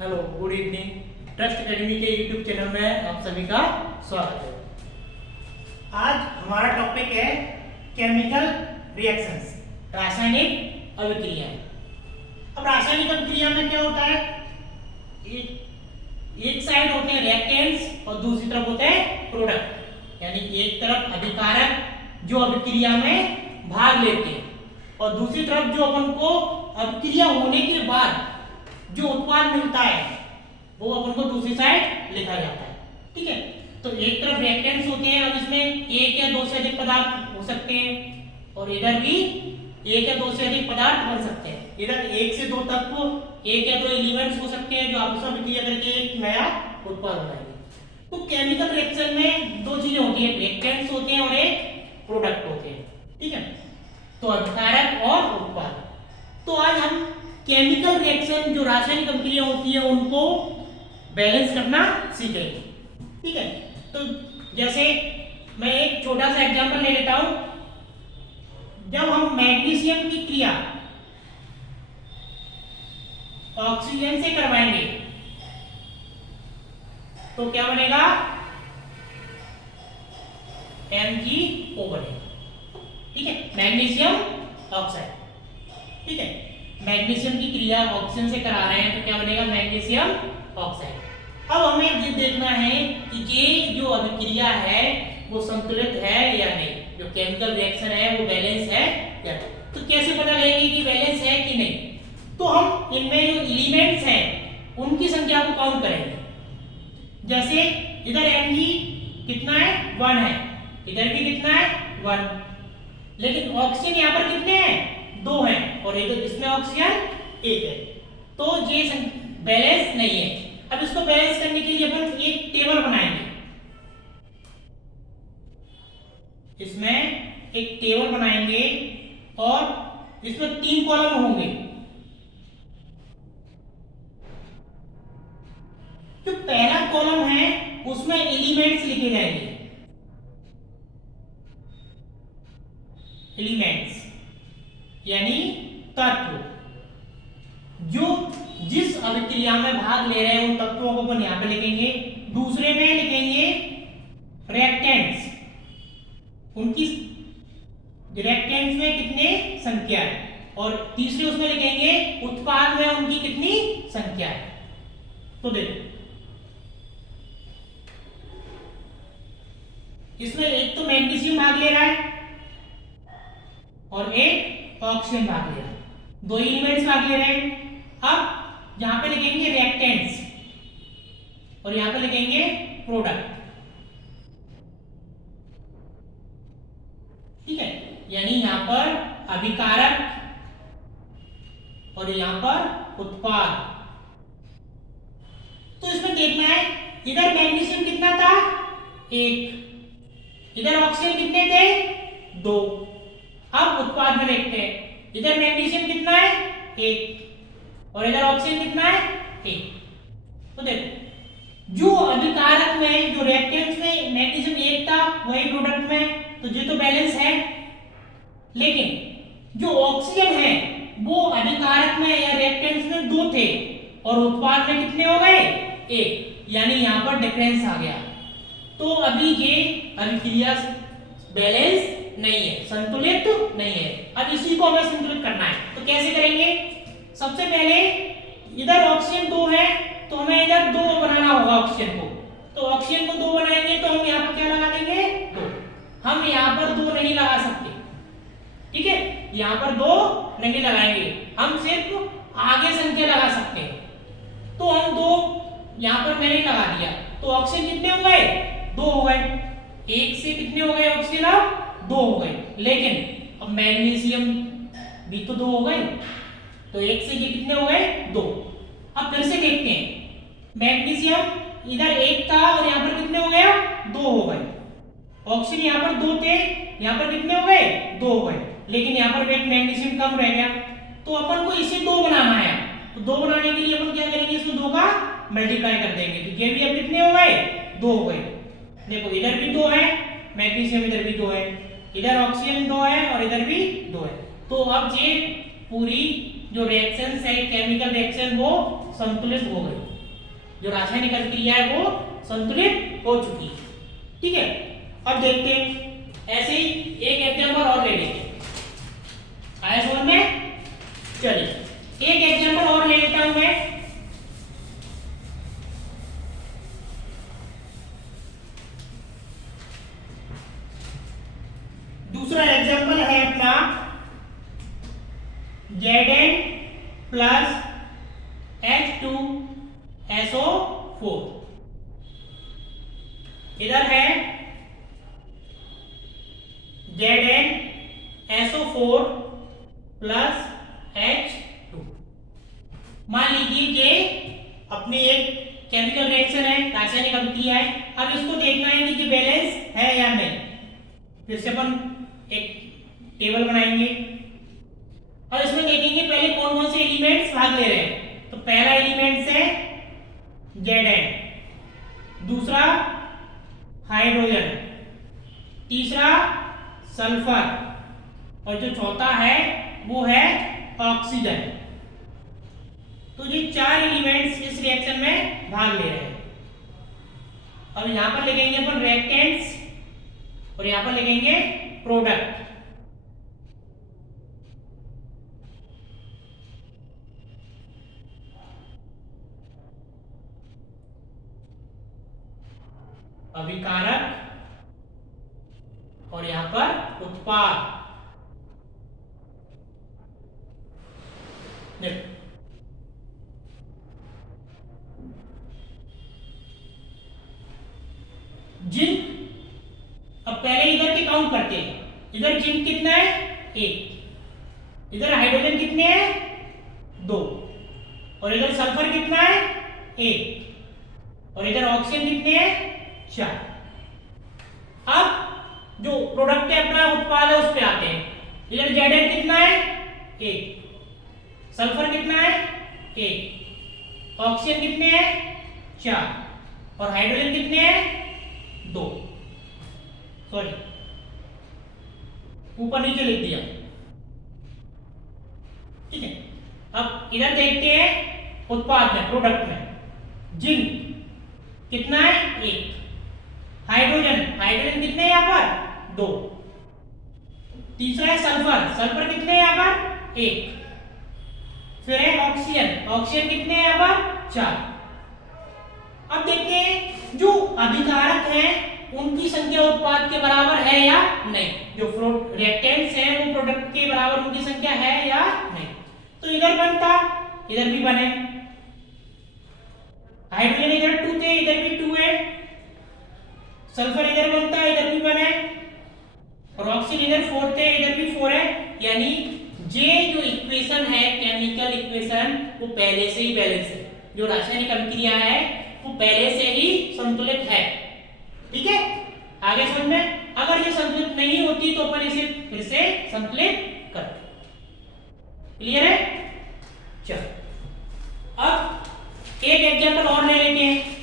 Hello, good evening. Trust academy के YouTube channel में आप सभी का स्वागत है। आज हमारा टॉपिक है केमिकल रिएक्शंस, रासायनिक अभिक्रियाएं। अब रासायनिक अभिक्रिया में क्या होता है, एक साइड होते हैं रिएक्टेंट्स और दूसरी तरफ होते हैं प्रोडक्ट। यानी एक तरफ अभिकारक जो अभिक्रिया में भाग लेते हैं और दूसरी तरफ जो अपन को अभिक्रिया होने के बाद जो उत्पाद मिलता है वो अपन को दूसरी साइड लिखा जाता है। ठीक है, तो एक तरफ रिएक्टेंट्स होते हैं। अब इसमें एक या दो से अधिक पदार्थ हो सकते हैं और इधर भी एक या दो से अधिक पदार्थ बन सकते हैं। इधर एक से दो तत्व, एक या दो एलिमेंट्स हो सकते हैं जो आपस में अभिक्रिया करके एक नया उत्पाद बनाएंगे। तो केमिकल रिएक्शन में दो चीजें होती है, रिएक्टेंट्स होते हैं और एक प्रोडक्ट होते हैं। ठीक है, तो अभिकारक और उत्पाद। तो आज हम केमिकल रिएक्शन जो रासायनिक अभिक्रिया होती है उनको बैलेंस करना सीखेंगे। ठीक है, तो जैसे मैं एक छोटा सा एग्जांपल ले लेता हूं। जब हम मैग्नीशियम की क्रिया ऑक्सीजन से करवाएंगे तो क्या बनेगा, MgO बनेगा। ठीक है, मैग्नीशियम ऑक्साइड। ठीक है, मैग्नीशियम की क्रिया ऑक्सीजन से करा रहे हैं तो क्या बनेगा, मैग्नीशियम ऑक्साइड। अब हमें ये देखना है कि ये जो अभिक्रिया है वो संतुलित है या नहीं, जो केमिकल रिएक्शन है वो बैलेंस है या नहीं। तो कैसे पता लगेगी कि बैलेंस है कि नहीं, तो हम इनमें जो एलिमेंट्स हैं उनकी संख्या को काउंट करेंगे। जैसे इधर Mg कितना है, 1 है, इधर भी कितना है, 1, लेकिन ऑक्सीजन यहाँ पर कितने हैं, 2 हैं और इधर इसमें ऑक्सीजन 1 है, तो ये बैलेंस नहीं है। अब इसको बैलेंस करने के लिए अपन एक टेबल बनाएंगे। इसमें एक टेबल बनाएंगे और इसमें 3 कॉलम होंगे। जो पहला कॉलम है उसमें एलिमेंट्स लिखे जाएंगे, एलिमेंट्स यानी तत्व जो जिस अभिक्रिया में भाग ले रहे हैं उन तत्वों को अपन यहां पे लिखेंगे। दूसरे में लिखेंगे रिएक्टेंट्स, उनकी रिएक्टेंट्स में कितने संख्या है, और तीसरे उसमें लिखेंगे उत्पाद में उनकी कितनी संख्या है। तो देखो इसमें एक तो मैग्नीशियम भाग ले रहा है और एक ऑक्सीजन भाग ले रहा है, दो एलिमेंट्स भाग ले रहे हैं। अब यहां पे लिखेंगे रिएक्टेंट्स और यहां पे लिखेंगे प्रोडक्ट। ठीक है, यानी यहां पर अभिकारक और यहां पर उत्पाद। तो इसमें देखना है इधर मैग्नीशियम कितना था, 1, इधर ऑक्सीजन कितने थे, 2। अब उत्पाद में देखते हैं, इधर मैग्नीशियम कितना है, 1 और इधर ऑक्सीजन कितना है, 1। तो देखो जो अभिकारक में जो रिएक्टेंट्स में मैग्नीशियम 1 था वही प्रोडक्ट में, तो ये तो बैलेंस है। लेकिन जो ऑक्सीजन है वो अभिकारक में या रिएक्टेंट्स में 2 थे और उत्पाद में कितने हो गए, 1, यानी यहां पर डिफरेंस आ गया। तो अभी ये अभिक्रिया बैलेंस नहीं है, संतुलित नहीं है। अब इसी को हमें संतुलित करना है, तो कैसे करेंगे। सबसे पहले इधर ऑक्सीजन 2 है तो हमें इधर 2 बनाना होगा ऑक्सीजन को। तो ऑक्सीजन को 2 बनाएंगे तो हम यहाँ पर क्या लगा देंगे, 2। हम यहाँ पर 2 नहीं लगा सकते। ठीक है, यहाँ पर 2 नहीं लगाएंगे, हम सिर्फ आगे संख्या लगा सकते हैं। तो हम 2 यहाँ पर मैंने लगा दिया, तो ऑक्सीजन कितने हो गए, 2 हो गए। 1 से कितने हो गए ऑक्सीजन, अब 2 हो गए। लेकिन अब मैग्नीशियम भी तो 2 हो गए, तो 1 से ये कितने हो गए, 2। अब फिर से देखते हैं, मैग्नीशियम इधर 1 था और यहाँ पर कितने हो गया, 2 हो गए। ऑक्सीजन यहाँ पर 2 थे, यहाँ पर कितने हो गए, 2 हो गए। लेकिन यहाँ पर एक मैग्नीशियम कम रह गया, तो अपन को इसे 2 बनाना है। तो 2 बनाने के लिए अपन क्या करेंगे, इसमें 2 का मल्टीप्लाई कर देंगे, तो ये भी अब कितने हो गए, 2 हो गए। देखो इधर भी 2 है मैग्नीशियम, इधर भी 2 है, इधर ऑक्सीजन 2 है और इधर भी 2 है। तो अब ये पूरी जो रिएक्शन है केमिकल रिएक्शन वो संतुलित हो गई। जो रासायनिक अभिक्रिया है वो संतुलित हो चुकी है। ठीक है, अब देखते हैं ऐसे ही एक एग्जांपल और ले लेते हैं। आया समझ में? चलिए एक एग्जांपल और ले लेता हूं मैं। दूसरा एग्जांपल है अपना Zn प्लस H2SO4। इधर है ZnSO4 प्लस H2। मान लीजिए कि अपनी एक केमिकल रिएक्शन है, रासायनिक अभिक्रिया है। अब इसको देखना है कि बैलेंस है या नहीं। फिर से अपन एक टेबल बनाएंगे और इसमें देखेंगे पहले कौन कौन से एलिमेंट्स भाग ले रहे हैं। तो पहला एलिमेंट है Zn, दूसरा हाइड्रोजन, तीसरा सल्फर और जो चौथा है वो है ऑक्सीजन। तो ये चार एलिमेंट्स इस रिएक्शन में भाग ले रहे हैं। अब यहां पर लिखेंगे अपन रिएक्टेंट्स और यहां पर लिखेंगे प्रोडक्ट। अभिकारक और यहां पर उत्पाद। जिंक, अब पहले इधर के काउंट करते हैं। इधर जिंक कितना है? 1। इधर हाइड्रोजन कितने हैं? 2। और इधर सल्फर कितना है? 1। और इधर ऑक्सीजन कितने हैं? 4। अब जो प्रोडक्ट है अपना उत्पाद है उस पे आते हैं। इधर Zn कितना है? 1। सल्फर कितना है? 1। ऑक्सीजन कितने हैं? 4। और हाइड्रोजन कितने हैं? 2। सॉरी, ऊपर नीचे लिख दिया। ठीक है, अब इधर देखते हैं उत्पाद में, प्रोडक्ट में। जिंक कितना है? 1। हाइड्रोजन, हाइड्रोजन कितने हैं यहाँ पर? 2। तीसरा है सल्फर, सल्फर कितने हैं यहाँ पर? 1। फिर है ऑक्सीजन, ऑक्सीजन कितने हैं यहाँ पर? 4। अब देखते हैं जो अभिकारक हैं उनकी संख्या उत्पाद के बराबर है या नहीं। जो रिएक्टेंट्स हैं वो प्रोडक्ट के बराबर उनकी संख्या है या नहीं। तो इधर बनता, इधर भी बने। हाइड्रोजन इधर 2 थे, इधर भी 2 है। सल्फर इधर बनता है, इधर भी बने। और ऑक्सीजन इधर 4 थे, इधर भी 4 है। यानी ये जो इक्वेशन है, केमिकल इक्वेशन, वो पहले से ही बैलेंस है। जो रासायनिक अभिक्रिया है वो पहले से ही संतुलित है। ठीक है, आगे समझ में? अगर ये संतुलित नहीं होती तो अपन इसे फिर से संतुलित करते। क्लियर है? चलो अब एक एग्जांपल और ले लेते हैं।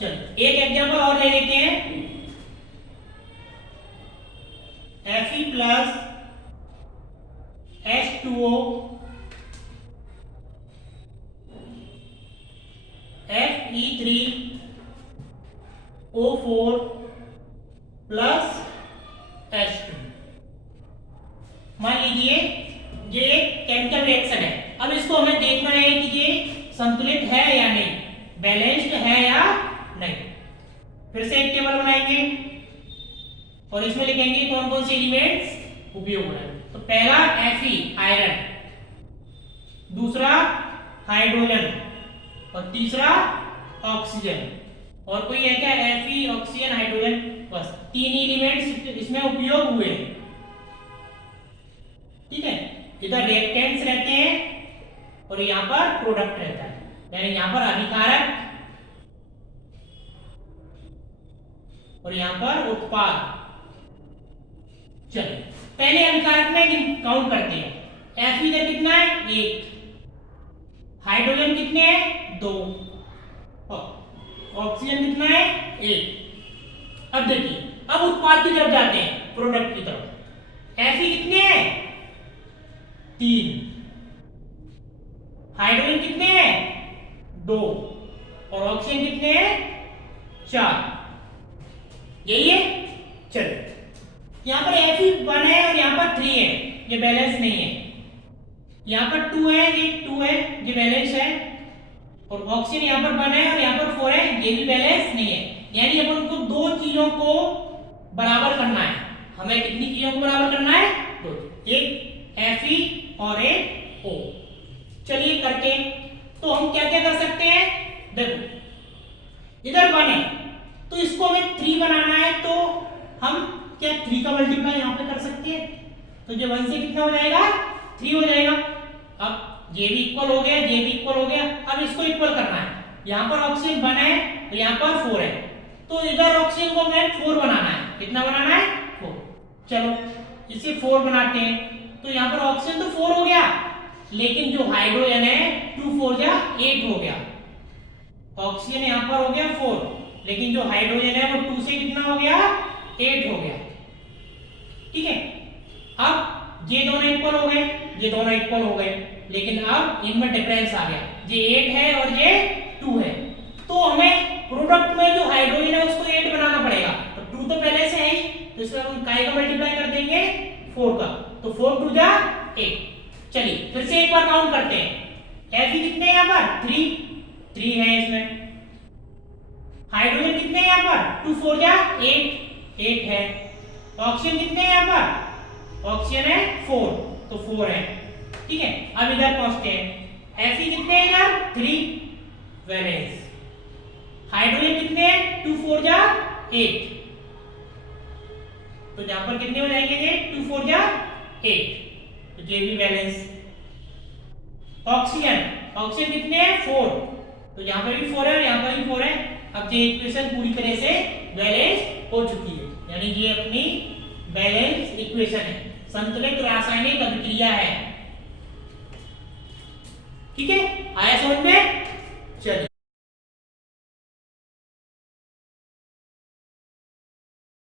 चलो एक एग्जांपल और ले लेते हैं। Fe plus H2O Fe3O4 plus H2। मान लीजिए ये एक केमिकल रिएक्शन है। अब इसको हमें देखना है कि ये संतुलित है या नहीं, बैलेंस्ड है या नहीं। फिर से एक टेबल बनाएंगे और इसमें लिखेंगे कौन कौन से एलिमेंट्स उपयोग हो रहे हैं। तो पहला Fe आयरन, दूसरा हाइड्रोजन और तीसरा ऑक्सीजन। और कोई है क्या? Fe, ऑक्सीजन, हाइड्रोजन, बस 3 एलिमेंट्स इसमें उपयोग हुए हैं। ठीक है, इधर रिएक्टेंट्स रहते हैं और यहां पर प्रोडक्ट रहता है। यानी यहां पर अभिकारक और यहां पर उत्पाद। चलिए पहले अभिकारक में काउंट करते हैं। Fe इधर कितना है? 1। हाइड्रोजन कितने हैं? 2। ऑक्सीजन कितना है? 1। अब देखिए अब उत्पाद की तरफ जाते हैं, प्रोडक्ट की तरफ। Fe कितने हैं? 3। हाइड्रोजन कितने हैं? 2। और ऑक्सीजन कितने हैं? 4। यही है। चलो यहाँ पर Fe1 है और यहाँ पर 3 है, ये बैलेंस नहीं है। यहाँ पर 2 है, ये 2 है, ये बैलेंस है। और ऑक्सीजन यहाँ पर 1 है और यहाँ पर 4 है, ये भी बैलेंस नहीं है। यानी अपन को दो चीजों को बराबर करना है। हमें कितनी चीजों को बराबर करना है? दो। एक Fe और एक O। चलिए करके तो हम क्या क्या कर सकते हैं? देखो इधर 1 है तो इसको हमें 3 बनाना है, तो हम क्या 3 का मल्टीप्लाई यहाँ पे कर सकते हैं। तो ये 1 से कितना हो जाएगा? 3 हो जाएगा। अब ये भी इक्वल हो गया, ये भी इक्वल हो गया। अब इसको इक्वल करना है। यहाँ पर ऑक्सीजन 1 है और यहाँ पर 4 है, तो इधर ऑक्सीजन को हमें 4 बनाना है। कितना बनाना है? 4। चलो इसे 4 बनाते हैं। तो यहाँ पर ऑक्सीजन तो 4 हो गया, लेकिन जो हाइड्रोजन है 2 4 जा 8 हो गया। ऑक्सीजन यहाँ पर हो गया 4, लेकिन जो हाइड्रोजन है वो 2 से कितना हो गया? 8 हो गया। ठीक है। अब ये दोनों इक्वल हो गए, ये दोनों इक्वल हो गए, लेकिन अब इनमें डिफरेंस आ गया। ये 8 है और ये 2 है, तो हमें प्रोडक्ट में जो हाइड्रोजन है उसको 8 बनाना पड़ेगा। तो 2 तो पहले से है ही, तो इसमें हम काय का मल्टीप्लाई कर देंगे 4 का, तो 4 2 जा 8। चलिए फिर से एक बार काउंट करते हैं। Fe कितने हैं यहाँ पर? 3 है इसमें। हाइड्रोजन कितने हैं यहाँ पर? 2 4 जा 8 है। ऑक्सीजन कितने हैं यहाँ पर? ऑक्सीजन है 4, तो 4 है। ठीक है। अब इधर पहुंचते हैं। Fe कितने हैं इधर? 3 वैलेंस। हाइड्रोजन कितने हैं? 2 4 जा 8, तो यहां पर कितने हो जाएंगे? ये 2 4 जा 8, तो ये भी वैलेंस। ऑक्सीजन कितने हैं? 4, तो यहां पर भी 4 है और यहां पर भी 4 है। अब ये इक्वेशन पूरी तरह से बैलेंस हो चुकी है, यानी ये अपनी बैलेंस इक्वेशन है, संतुलित रासायनिक अभिक्रिया है। ठीक है, आया समझ में?